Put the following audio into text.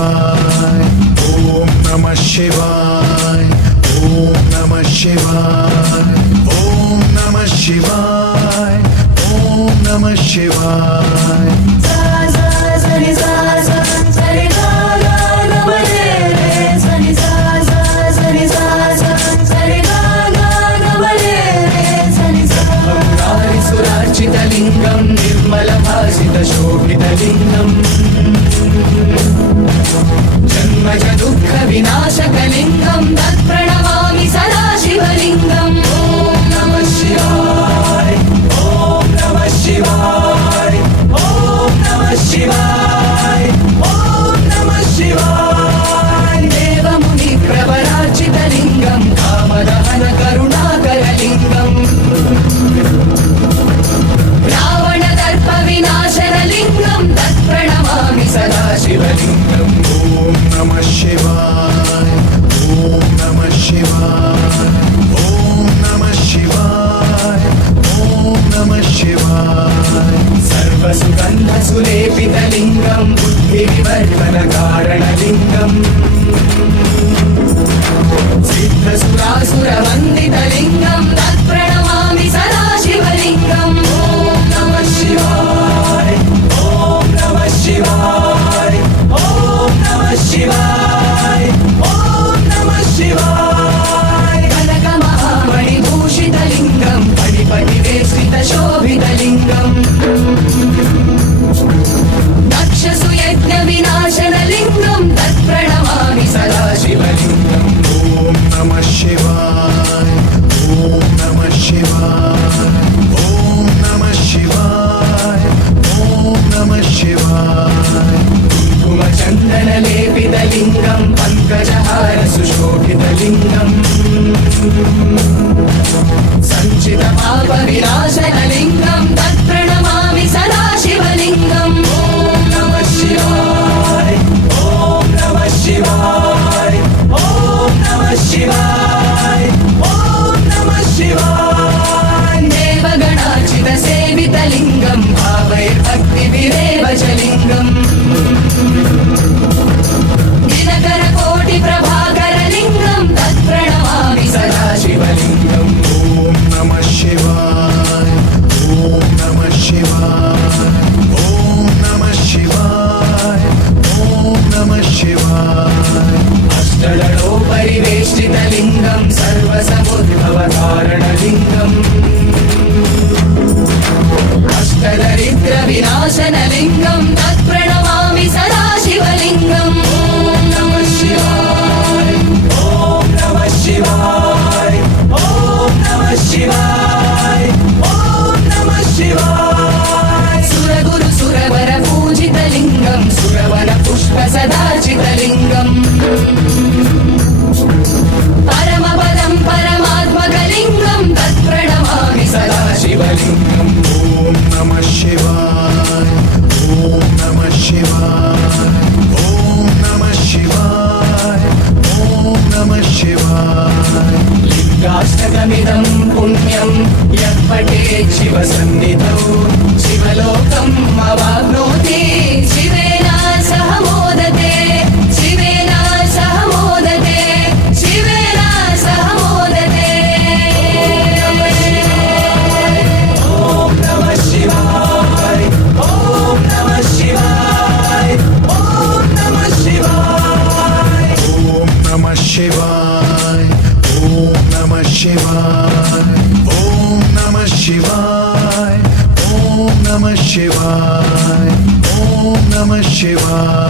शिवाय ओम नमः शिवाय ओम नमः शिवाय ओम नमः शिवाय ओम नमः शिवाय सुरार्चितलिङ्गं निर्मलभासितशोभितलिङ्गम् जन्मज दुःखविनाशकलिङ्गं तत्प्रणमामि सदा शिवलिङ्गम् ॐ नमः शिवाय ॐ नमः शिवाय ॐ नमः शिवाय ॐ नमः शिवाय देवमुनिप्रवरार्चितलिङ्गं कामदहन करुणाकरलिङ्गम् विनाशनलिङ्गं तत्प्रणमामि सदा शिवलिङ्गम् ॐ नमः शिवाय ॐ नमः शिवाय ॐ नमः शिवाय ॐ नमः शिवाय सर्वसुगन्धसुलेपितलिङ्गं बुद्धिविवर्धनकारणलिङ्गम् सिद्धसुरासुरवन्दितलिङ्गं तत्प्रणमामि सदा शिवलिङ्गम् ॐ नमः शिवाय ॐ नमः शिवाय ॐ नमः शिवाय ॐ नमः शिवाय कनकमहामणिभूषितलिङ्गं फणिपतिवेष्टितशोभितलिङ्गम् दक्षसुयज्ञविनाशनलिङ्गं तत्प्रणमामि सदा शिवलिङ्गम् ॐ नमः शिवाय ॐ नमः शिवाय ॐ नमः शिवाय ॐ नमः शिवाय कुङ्कुमचन्दनलेपितलिङ्गं पङ्कजहारसुशोभितलिङ्गम् सञ्चितपापविनाशनलिङ्गं तत्प्रणमामि सदा शिवलिङ्गम् ॐ नमः शिवाय ॐ नमः शिवाय ॐ नमः शिवाय ॐ नमः शिवाय देवगणार्चितसेवितलिङ्गं भावैर्भक्तिभिरेव च लिङ्गम् दिनकरकोटिप्रभाकरलिङ्गं तत्प्रणमामि सदा शिवलिङ्गम् ॐ नमः शिवाय ॐ नमः शिवाय ॐ नमः शिवाय ॐ नमः शिवाय अष्टदलोपरिवेष्टितलिङ्गं सर्वसमुद्भवकारणलिङ्गम् अष्टदरिद्रविनाशनलिङ्गं तत्प्रणमामि सदा शिवलिङ्गम् ॐ नमः शिवाय ॐ नमः शिवाय ॐ नमः शिवाय ॐ नमः शिवाय सुरगुरुसुरवरपूजितलिङ्गं सुरवनपुष्पसदार्चितलिङ्गम् परमपदं परमात्मकलिङ्गं तत्प्रणमामि सदा शिवलिङ्गम् ॐ नमः शिवाय ॐ नमः शिवाय ॐ नमः शिवाय ॐ नमः शिवाय लिङ्गाष्टकमिदं पुण्यं यः पठेत् शिवसन्निधौ शिवलोकम् अवाप्नोति शिवेन सह मोदते शिवेन सह मोदते शिवेन सह मोदते ॐ नमः शिवाय ॐ नमः शिवाय ॐ नमः शिवाय ॐ नमः शिवाय ॐ नमः शिवाय ॐ नमः शिवाय ॐ नमः शिवाय ॐ नमः शिवाय